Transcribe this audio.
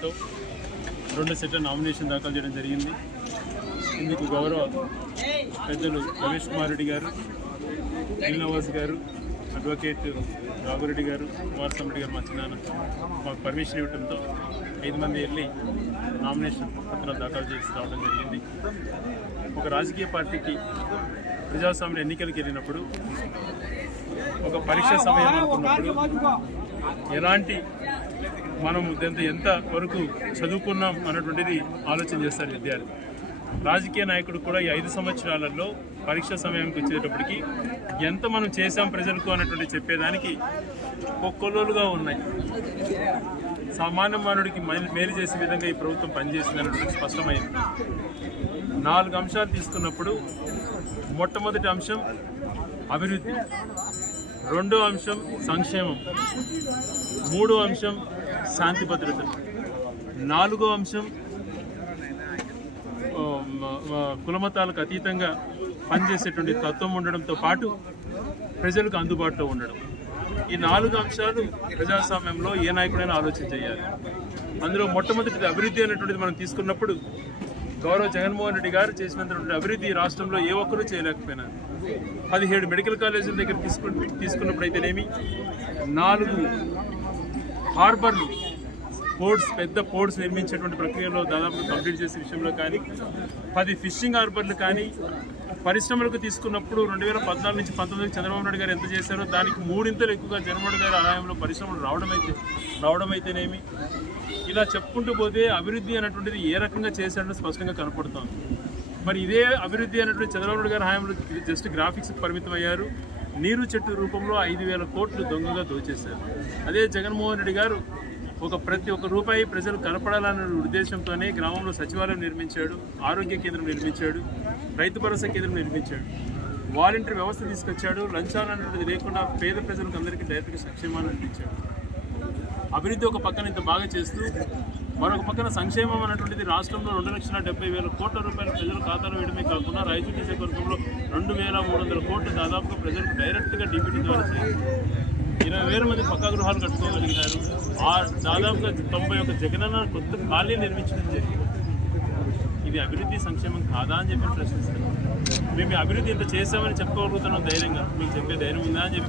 పేరుతో 2 సెట్ల నామినేషన్ దాఖలు చేయడం జరిగింది. ఇందుకు గౌరవ పెద్దలు రమేష్ కుమార్ రెడ్డి గారు, శ్రీనివాస్ గారు, అడ్వకేట్ రాఘురెడ్డి గారు, కుమారస్వామి గారు మా చిన్నాన్న మాకు పర్మిషన్ ఇవ్వడంతో 5 మంది వెళ్ళి నామినేషన్ పత్రాలు దాఖలు చేసి రావడం జరిగింది. ఒక రాజకీయ పార్టీకి ప్రజాస్వామ్య ఎన్నికలకు వెళ్ళినప్పుడు ఒక పరీక్ష సమయం అనుకున్నప్పుడు ఎలాంటి మనం ఎంత వరకు చదువుకున్నాం అన్నటువంటిది ఆలోచన చేస్తారు విద్యార్థి. రాజకీయ నాయకుడు కూడా ఈ 5 సంవత్సరాలలో పరీక్ష సమయానికి వచ్చేటప్పటికి ఎంత మనం చేశాం ప్రజలకు అన్నటువంటి చెప్పేదానికి కొల్లోలుగా ఉన్నాయి. సామాన్య మానవుడికి మేలు చేసే విధంగా ఈ ప్రభుత్వం పనిచేసింది అన్నటువంటి స్పష్టమైంది. 4 అంశాలు తీసుకున్నప్పుడు మొట్టమొదటి అంశం అభివృద్ధి, 2వ అంశం సంక్షేమం, 3వ అంశం శాంతి భద్రతలు, 4వ అంశం కులమతాలకు అతీతంగా పనిచేసేటువంటి తత్వం ఉండడంతో పాటు ప్రజలకు అందుబాటులో ఉండడం. ఈ 4 అంశాలు ప్రజాస్వామ్యంలో ఏ నాయకుడైనా ఆలోచన చేయాలి. అందులో మొట్టమొదటిది అభివృద్ధి అనేటువంటిది మనం తీసుకున్నప్పుడు గౌరవ జగన్మోహన్ రెడ్డి గారు చేసినటువంటి అభివృద్ధి రాష్ట్రంలో ఏ ఒక్కరూ చేయలేకపోయినారు. 17 మెడికల్ కాలేజీల దగ్గర తీసుకున్నప్పుడు అయితేనేమి, 4 హార్బర్లు పెద్ద పోర్ట్స్ నిర్మించేటువంటి ప్రక్రియలో దాదాపు కంప్లీట్ చేసే విషయంలో కానీ, 10 ఫిషింగ్ హార్బర్లు కానీ, పరిశ్రమలకు తీసుకున్నప్పుడు 2014 నుంచి 19 చంద్రబాబు నాయుడు గారు ఎంత చేశారో దానికి 3 ఎక్కువగా జగన్మోహన్ రెడ్డి గారి ఆదాయంలో పరిశ్రమలు రావడం అయితేనేమి, ఇలా చెప్పుకుంటూ పోతే అభివృద్ధి అనేటువంటిది ఏ రకంగా చేశాడో స్పష్టంగా కనపడుతోంది. మరి ఇదే అభివృద్ధి అనేటువంటి చంద్రబాబు నాయుడు గారి హయాంలో జస్ట్ గ్రాఫిక్స్కి పరిమితం అయ్యారు. నీరు చెట్టు రూపంలో 5,000 కోట్లు దొంగగా దోచేశారు. అదే జగన్మోహన్ రెడ్డి గారు ప్రతి ఒక్క రూపాయి ప్రజలు కనపడాలన్న ఉద్దేశంతోనే గ్రామంలో సచివాలయం నిర్మించాడు, ఆరోగ్య కేంద్రం నిర్మించాడు, రైతు భరోసా కేంద్రం నిర్మించాడు, వాలంటీర్ వ్యవస్థ తీసుకొచ్చాడు, లంచాలు అనేటువంటిది లేకుండా పేద ప్రజలకు అందరికీ డైరెక్ట్గా సంక్షేమాన్ని అందించాడు. అభివృద్ధి ఒక పక్కన ఇంత బాగా చేస్తూ మరొక పక్కన సంక్షేమం అనేటువంటిది రాష్ట్రంలో 2,70,000 కోట్ల రూపాయలు ప్రజల ఖాతాలో వేయడమే కాకుండా రైతు నియోజకవర్గంలో 2,300 కోట్లు దాదాపుగా ప్రజలకు డైరెక్ట్గా డీబీటీ ద్వారా చేయాలి. 20,000 మంది పక్కా గృహాలు కట్టుకోగలిగినారు. దాదాపుగా 91 జగనన్న కొత్త ఖాళీ నిర్మించడం జరిగింది. ఇది అభివృద్ధి సంక్షేమం కాదా అని చెప్పి ప్రశ్నిస్తున్నాం. మేము అభివృద్ధి ఇంత చేసామని చెప్పుకోగలుగుతున్నాం ధైర్యంగా. మీకు చెప్పే ధైర్యం ఉందా అని చెప్పి